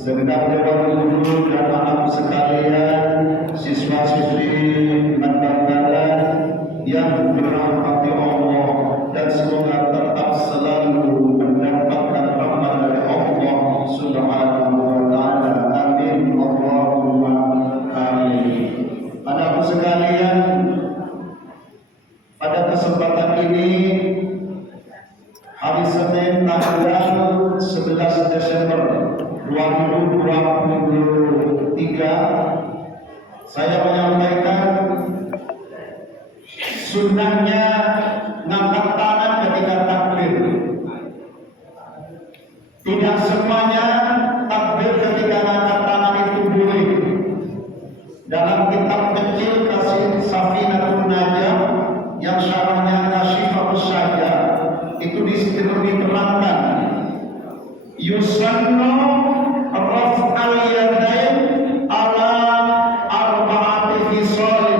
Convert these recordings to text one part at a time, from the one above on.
Segenap dewan guru dan anak sekalian, siswa-siswi Mantan yang dirahmati Allah, dan semoga tetap selalu mendapatkan rahmat dari Allah Subhanahu wa taala. Amin. Allahumma amin. Anak sekalian, pada kesempatan ini hari Senin tanggal 11 Desember 2023, saya menyampaikan sunnahnya ngangkat tangan ketika takbir. Tidak semuanya takbir ketika ngangkat tangan itu boleh. Dalam kitab kecil Kasih Safinatun Najah yang syarahnya Nasyifatus Syahda itu diterangkan yusannu raf'al yadain ala arba'ati khisal.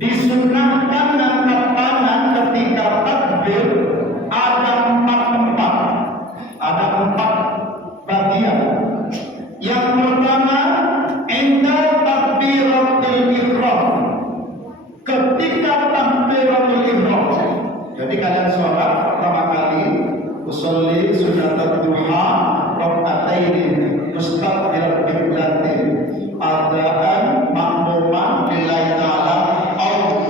Disunnahkan angkat tangan ketika takbir ada empat bagian. Yang pertama, inda takbiratul ihram, ketika takbiratul ihram. Jadi kalian sholat pertama kali usolli sunnatul duha raka'ataini mustaqbil qiblatin adaan makmuman lillahi ta'ala Allahu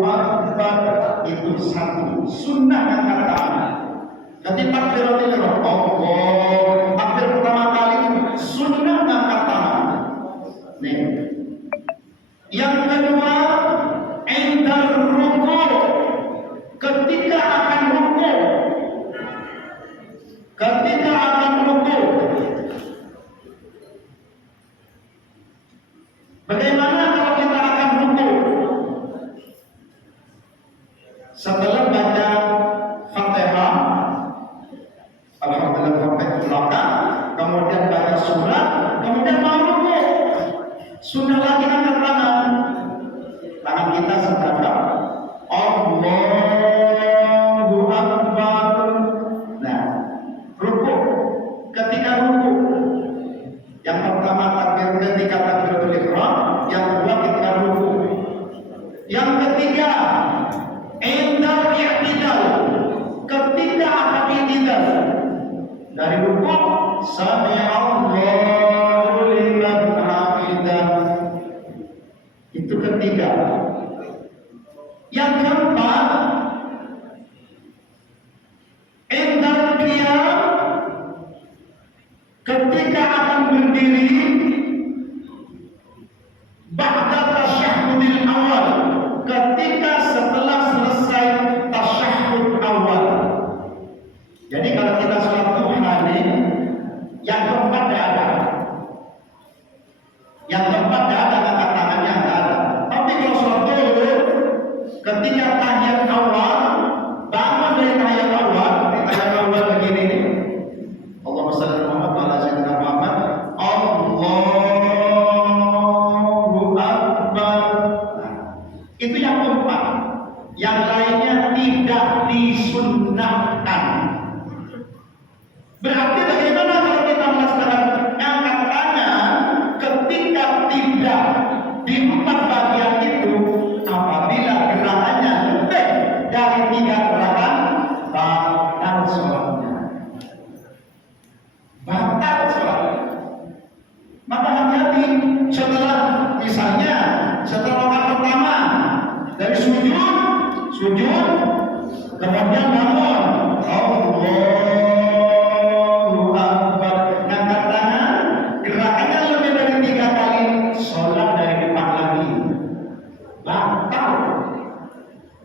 akbar. Itu satu sunnah angkat tangan. Jadi takbiratul ihram Allah takbir pertama kali sunnah angkat tangan. Nih. Yang kedua, indar ruku, ketika akan ruku. Ketika akan ruku, bagaimana kalau kita akan ruku? Setelah baca Fatihah, alhamdulillah belakang, kemudian baca surat, kemudian mau ruku. Sunnah lagi angkat tangan. Tangan kita sedekap. Allahu akbar. Nah, ruku. Ketika ruku, yang pertama takbir ketika takbiratul ihram, yang kedua ketika ruku. Yang ketiga, indal i'tidal, ketika akan i'tidal. Dari ruku, sami'allahu liman hamidah. Itu ketiga. Yang keempat, indal qiyam, ketika akan berdiri ba'da tasyahhudil awal, ketika setelah selesai tasyahhud awal. Jadi kalau kita sholat duha nih, yang keempat tidak ada. Yang keempat tidak ada, angkat tangannya tidak ada. Tapi kalau sholat duhur, ketika tahiyat awal, bangun dari tahiyat awal, di tahiyat awal begini nih. Allahumma shalli ala Muhammad wa ala sayyidina Muhammad. Allahu akbar. Itu yang keempat. Yang lainnya tidak disunnahkan. Berarti bagaimana kalau kita melaksanakan angkat tangan ketika tidak di empat bagian itu? Apabila gerakannya lebih dari 3 gerakan, batal sholatnya. Batal sholatnya. Maka hati-hati setelah, misalnya setelah rakaat pertama dari sujud, kemudian bangun, Allahu akbar, ngangkat tangan, gerakannya lebih dari 3 kali, sholat dari depan lagi. Batal.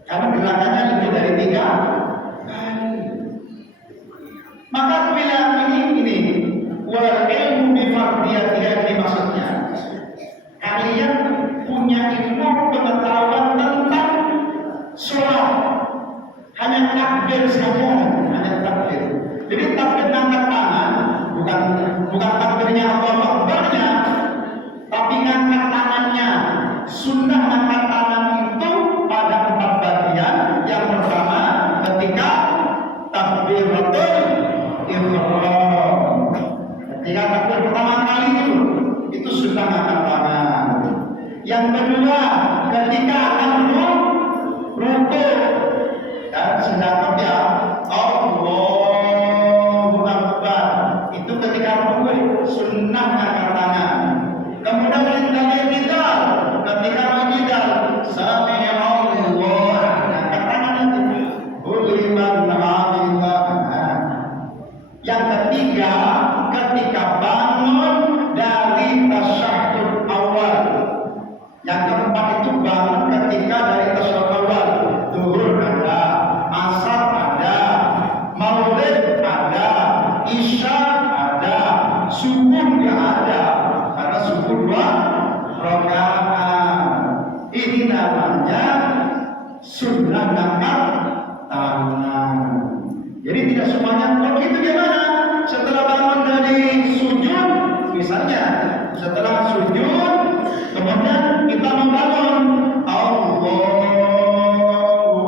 Karena gerakannya lebih dari 3 kali. Maka bila ini wal ilmu bifardiyatiha, ini maksudnya kalian punya ilmu pengetahuan sunnah angkat tangan. Kemudian kita i'tidal, ketika i'tidal sami Allah angkat tangan itu. Liman hamidah. Yang ketiga, ketika bangun dari tasyahud awal. Yang keempat itu bangun ketika dari tasyahud awal. Zuhur ada, asar ada, maulid ada, isya ada, subuh nggak ada, karena subuh 2 rakaat. Ini namanya sunnah angkat tangan. Jadi tidak semuanya. Kalau itu gimana? Setelah bangun dari sujud, misalnya setelah sujud, kemudian kita membangun Allahu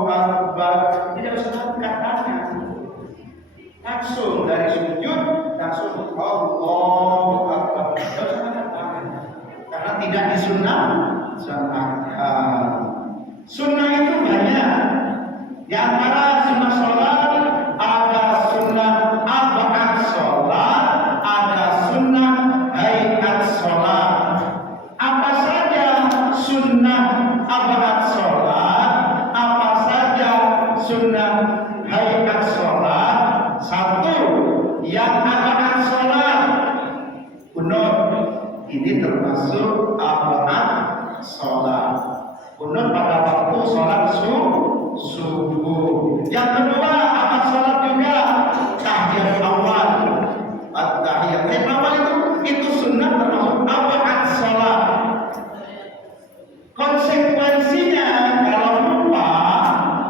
Akbar. Tidak usah angkat tangan. Langsung dari sujud, langsung Allahu Akbar. Tidak usah angkat tangan. Karena tidak disunnahkan. Sunnah itu banyak. Di antara sunnah sholat ada sunnah ab'ad sholat, ada sunnah hayat sholat. Apa saja sunnah ab'ad sholat? Apa saja sunnah hayat sholat? Satu, yang ab'ad sholat kunut, ini termasuk ab'ad sholat. Kunut pada waktu sholat subuh. Yang kedua, apa sholat juga? Tahiyat awal. Tahiyat awal itu sunnah termasuk ab'ad sholat. Konsekuensinya kalau lupa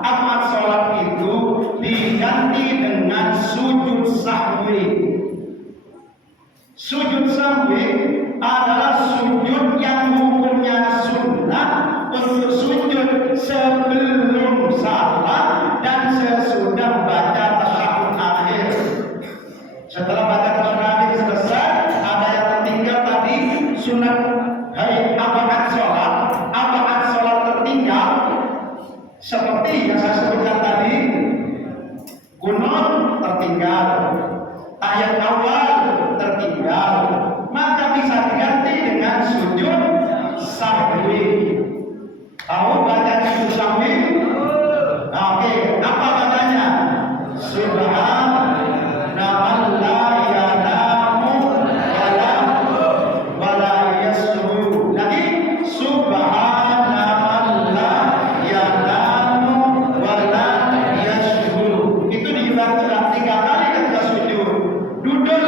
ab'ad sholat itu diganti dengan sujud sahwi. Sujud sahwi adalah sujud yang hukumnya sunnah untuk sujud sebelum salam dan sesudah baca tasyahud akhir. Setelah baca tasyahud akhir selesai, ada yang tertinggal tadi sunat ab'ad sholat. Ab'ad sholat tertinggal seperti yang saya sebutkan tadi, kunut tertinggal, tahiyat awal tertinggal, maka bisa diganti dengan sujud sahwi. Tahu baca sujud sahwi? Oke, apa katanya? Subhanallah la yanamu wala yasjudu. Lagi subhanallah yanamu wala yasjudu. Itu diulang 3 kali ketika sujud. Duduk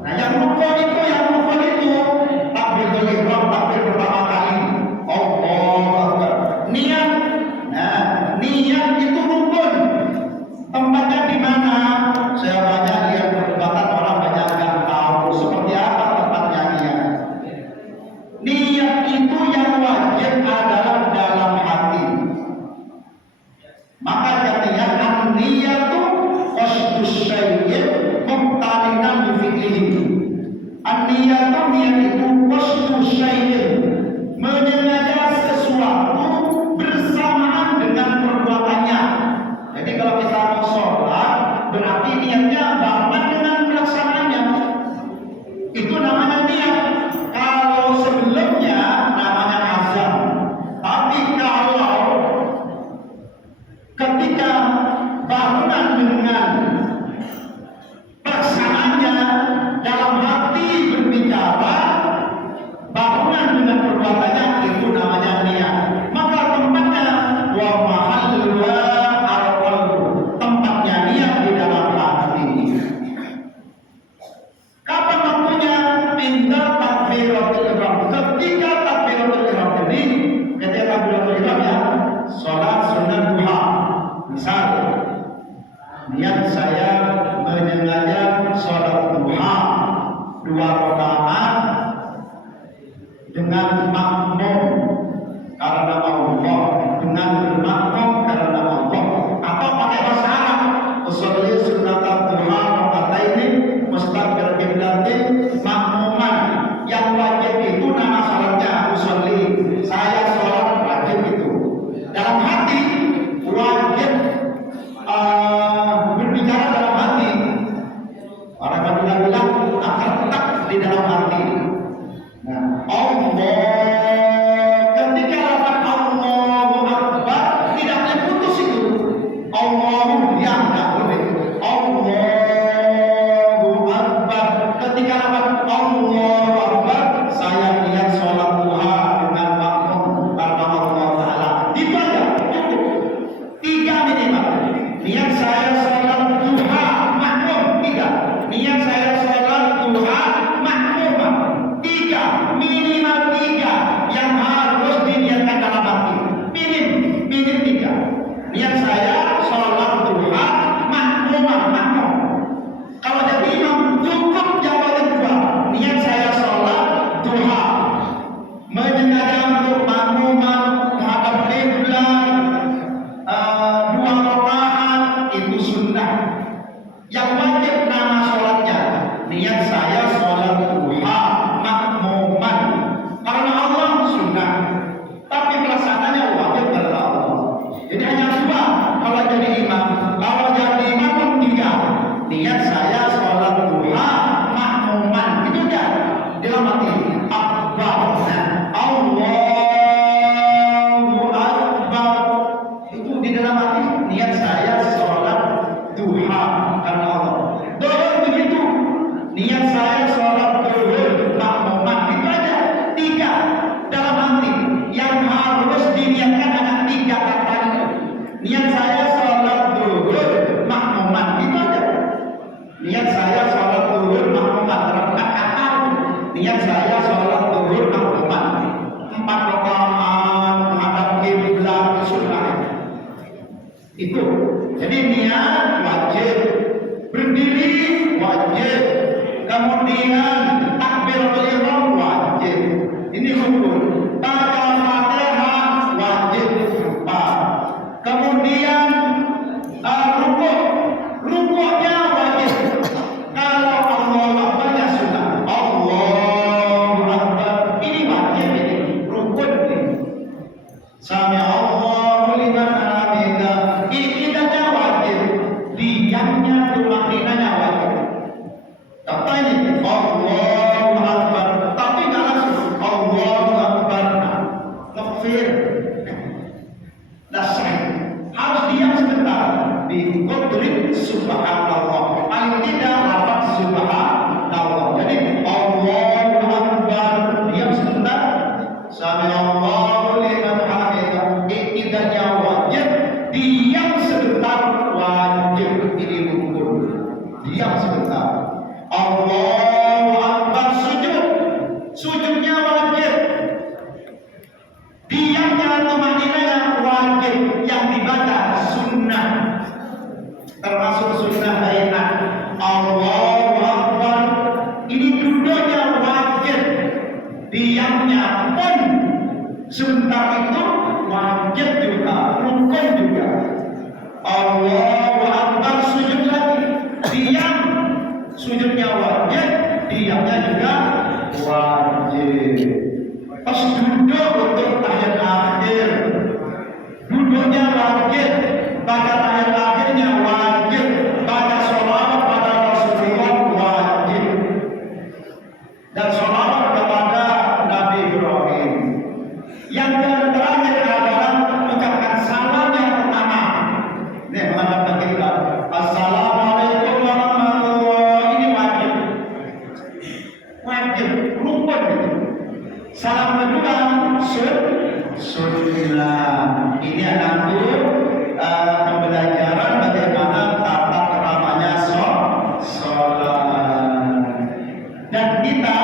Nah, yang rukun itu takbiratul ihram, takbir pertama kali. Allahu Akbar. Niat. Nah, niat itu rukun. Tempatnya di mana? Saya banyak lihat perdebatan orang banyak nggak tahu seperti apa tempatnya niat. Niat itu yang wajib adalah dalam hati. Maka katanya an-niyatu qasdus syai'in muqtarinan bi fi'lihi. An-niyatu niat itu qasdus syai'in, menyengaja sesuatu bersamaan dengan perbuatannya. Jadi kalau kita mau sholat, berarti niatnya barengan dengan pelaksanaannya. Itu namanya niat. Kalau sebelumnya namanya azam. Tapi kalau ketika barengan dengan pelaksanaannya, dalam hati berbicara, barengan dengan perbuatannya, itu namanya niat. Maka tempatnya wa mahalluha al-qalbu. Tempatnya niat di dalam hati. Kapan waktunya? Inda takbiratul ihram. Ketika takbiratul ihram ini, ketika takbiratul ihram ya, sholat sunat duha. Misal, niat saya menyengaja sholat duha 2 rakaat dengan makmum karena Allah, dengan bermakmum karena Allah, atau pakai bahasa Arab, usolli sunat duha rakataini mustaqbil qiblatin makmuman. Yang wajib itu nama salatnya usolli, saya sholat wajib itu. Dalam hati wajib berbicara dalam hati. Orang Madura bilang tak di dalam hati. Nah, Allah, ketika lafaz Allahu Akbar tidak boleh putus itu. Allahu yang tidak boleh. Allahu Akbar. Ketika lafaz Allahu Akbar, saya niat sholat duha dengan makmum karena Allah Taala. Itu aja cukup. 3 minimal. Niat saya sholat duha makmum 3. Niat saya sholat duha makmum 3. Minimal 3 yang harus diniatkan dalam hati. Minim 3. Niat saya sholat duha makmum. Kalau jadi imam cukup jawaban 2. Niat saya sholat duha, menyengaja untuk makmuman menghadap qiblat 2 rakaat itu sunnah. Yang wajib nama sholatnya, niat saya sholat duha makmuman karena Allah sunnah, tapi pelaksanaannya wajib karena Allah. Jadi hanya 2 kalau jadi imam. Kalau jadi imam pun 3. Niat saya sholat duha makmuman, itu aja dalam hati. Akbar, Allahu Akbar, itu di dalam hati. Niat saya sholat duha karena Allah. Doa begitu, niat saya sholat duhur makmuman, itu aja 3 dalam hati. Yang harus diniatkan ada 3 kata itu. Niat saya sholat duhur makmuman, itu aja. Niat saya sholat duhur makmuman, rakaat. Niat saya sholat duhur makmuman 4 rakaat menghadap qiblat sunnah. Itu. Jadi niat wajib, berdiri wajib, kemudian takbiratul ihram wajib. Ini rukun. Baca Fatihah wajib 4. Kemudian rukuknya wajib. Kalau Allah Akbarnya sunnah. Allahu Akbar ini wajib, ini rukun ini. Sami Allahu liman hamidah. Iqtidanya wajib. Diamnya tumakninanya wajib. Kata ini Allahu Akbar, tapi nggak langsung Allahu Akbar. Ngefir. Dasar harus diam sebentar. Di qadri subhanallah. Paling tidak lafaz subhanallah. Jadi Allahu Akbar, diam sebentar. Sami Allahu liman hamidah. Iqtidanya wajib. Diam sebentar wajib. Ini rukun. Diam sebentar. Allah Sebentar itu wajib juga, rukun juga. Allahu Akbar, sujud lagi, diam, sujudnya wajib, diamnya juga wajib. Pas duduk untuk tahiyat akhir, duduknya wajib, baca tahiyat akhirnya wajib, baca sholawat pada Rasulullah wajib, dan sholawat kepada Nabi Ibrahim. Yang terakhir adalah mengucapkan salam yang pertama. Nih, menghadap kita. Assalamualaikum warahmatullahi, ini wajib. Wajib, rukun itu. Salam kedua, sunnah. Ini anakku pembelajaran bagaimana tata keramanya sholat. Dan kita